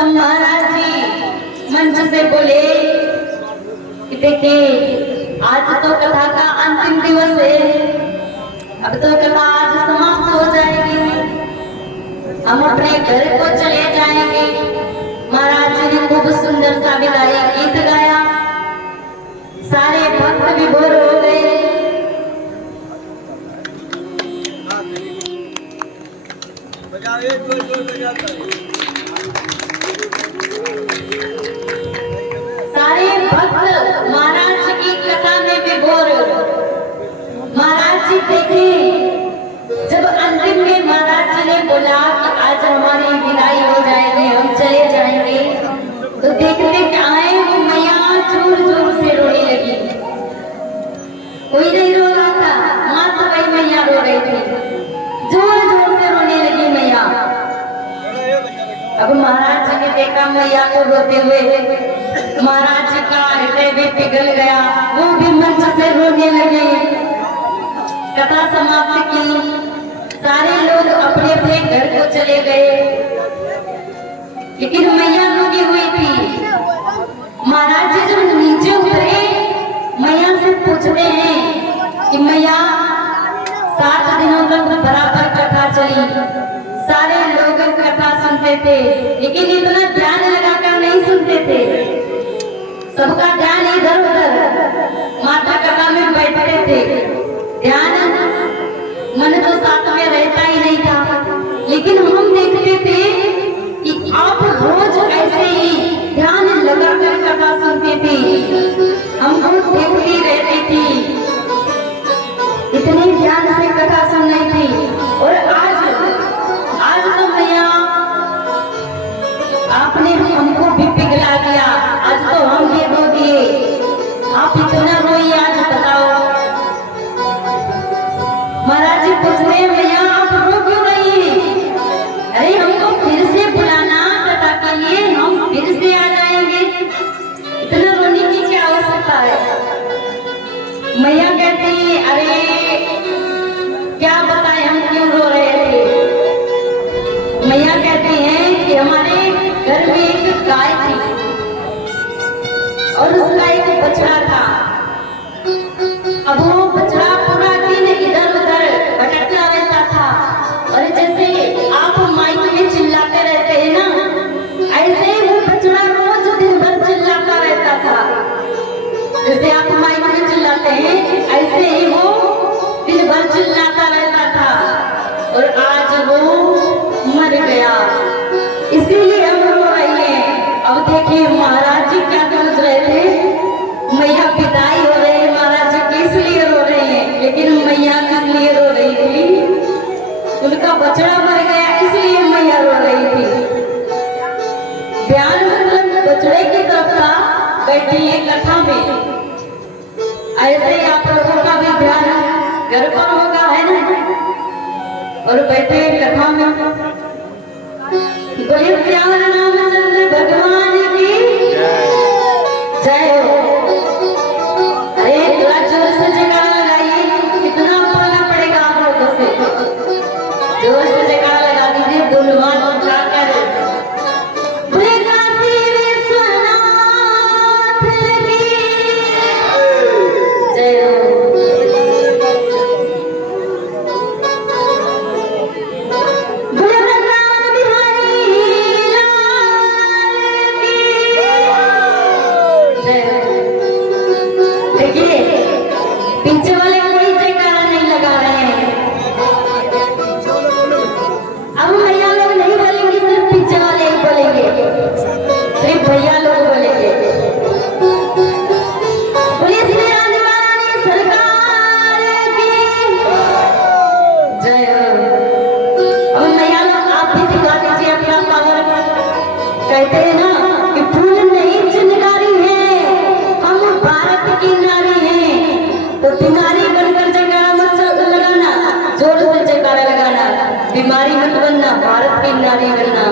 तब महाराज जी मंच से बोले कि देखिए आज तो कथा का अंतिम दिवस है, अब तो कथा आज समाप्त हो जाएगी, हम अपने घर को चले जाएंगे। महाराज जी ने खूब सुंदर सा विदाई गीत गाया, सारे भक्त विभोर हो गए। सारे भक्त महाराज की कथा में विभोर। महाराज जी देखे जब अंतिम में महाराज जी ने बोला कि आज हमारी विदाई हो जाएगी, हम चले जाएंगे, तो देखते आए वो मैया जोर जोर से रोने लगी। कोई नहीं रो रहा था, मात्र वही मैया रो रही थी, जोर जोर से रोने लगी मैया। अब महाराज जी ने देखा मैया को रोते हुए, महाराज जी का हृदय भी पिघल गया, वो भी मंच से रोने लगे। कथा समाप्त की, सारे लोग अपने अपने घर को चले गए, लेकिन मैया रोगी हुई थी। महाराज जी जब नीचे उतरे, मैया से पूछते हैं कि मैया 7 दिनों तक बराबर कथा चली, सारे लोग कथा सुनते थे, लेकिन इतना ध्यान लगाकर नहीं सुनते थे, सबका ध्यान इधर उधर माता कथा में बैठते थे, ध्यान मन तो साथ में रहता ही नहीं था। लेकिन हम देखते थे कि आप रोज ऐसे ही ध्यान लगाकर कथा सुनते थे, हमको देखती रहती थी, इतने ध्यान से कथा सुन रही थी। और आज तो मैया आपने हमको भी पिघला दिया, आज तो हम भी रो दिए, आप इतना रोइए आज बताओ। महाराज जी पूछ रहे मैया आप रो क्यों रही हैं? अरे हमको फिर से बुलाना कथा के लिए, हम फिर से आ जाएंगे, इतना रोने की क्या आवश्यकता है? मैया कहती है अरे क्या बताएं हम क्यों रो रहे थे। मैया कहती हैं कि हमारे घर में एक गाय थी और उसका एक बछड़ा था। अब वो बछड़ा पूरा दिन इधर उधर भटकता रहता था, और जैसे आप माइक में चिल्लाते रहते हैं ना, ऐसे ही वो बछड़ा रोज दिन भर चिल्लाता रहता था। जैसे आप माइक में चिल्लाते हैं, ऐसे ही वो दिन भर चिल्लाता रहता था, और आज वो मर गया, इसीलिए हम रो रहे हैं। अब देखिए महाराज जी क्या समझ रहे थे, मैया विदाई हो रही है, महाराज जी किस लिए रो रहे हैं, लेकिन मैया किस लिए रो रही थी, उनका बछड़ा मर गया इसलिए मैया रो रही थी। ध्यान मतलब बछड़े की तरफ था, बैठी है कथा में। ऐसे ही आप लोगों का भी ध्यान घर पर होगा है ना, और बैठे कथा में। बोले श्याम रामचंद्र भगवान की जय हो। अरे थोड़ा जोर से जयकारा लगाइए, कितना बोलना पड़ेगा आप लोगों से, जोर से जयकारा लगा दीजिए, गुणवान उठाकर। बोले काशी विश्वनाथ की जय हो। पीछे वाले कोई जयकारा नहीं लगा रहे हैं, अब भैया लोग नहीं बोलेंगे, सिर्फ पीछे वाले ही बोलेंगे, सिर्फ भैया लोग बोलेंगे। बोलिए श्री रानी सरकार की जय हो। अब भैया लोग आप भी दिखा दीजिए अपना पावर। कहते हैं ना कि फूल नहीं चिनगारी है, हम भारत की नारी हैं, तो बीमारी बनकर जयकारा मत लगाना, जोर से जयकारा लगाना, बीमारी मत बनना, भारत की नारी बनना।